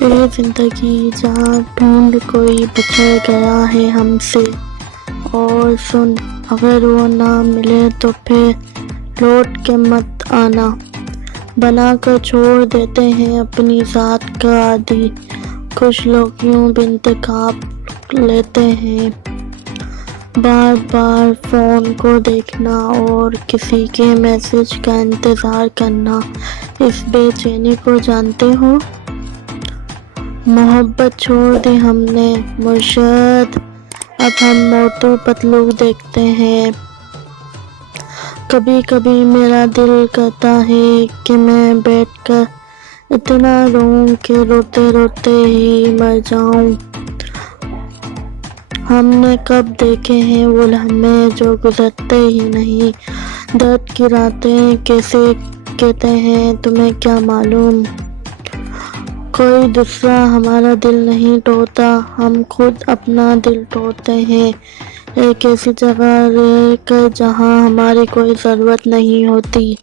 اے زندگی جہاں ڈھونڈ کوئی بچھڑ گیا ہے ہم سے، اور سن اگر وہ نہ ملے تو پھر لوٹ کے مت آنا، بنا کر چھوڑ دیتے ہیں اپنی ذات کا عادی، کچھ لوگ یوں بھی انتخاب لیتے ہیں بار بار فون کو دیکھنا اور کسی کے میسج کا انتظار کرنا، اس بے چینی کو جانتے ہو؟ محبت چھوڑ دی ہم نے مرشد، اب ہم موٹو پتلو دیکھتے ہیں، کبھی کبھی میرا دل کرتا ہے کہ میں بیٹھ کر اتنا روؤں کہ روتے روتے ہی مر جاؤں۔ ہم نے کب دیکھے ہیں وہ لمحے جو گزرتے ہی نہیں، درد کی راتیں کیسے کہتے ہیں تمہیں کیا معلوم، کوئی دوسرا ہمارا دل نہیں توڑتا، ہم خود اپنا دل توڑتے ہیں، ایک ایسی جگہ رہ کر جہاں ہماری کوئی ضرورت نہیں ہوتی۔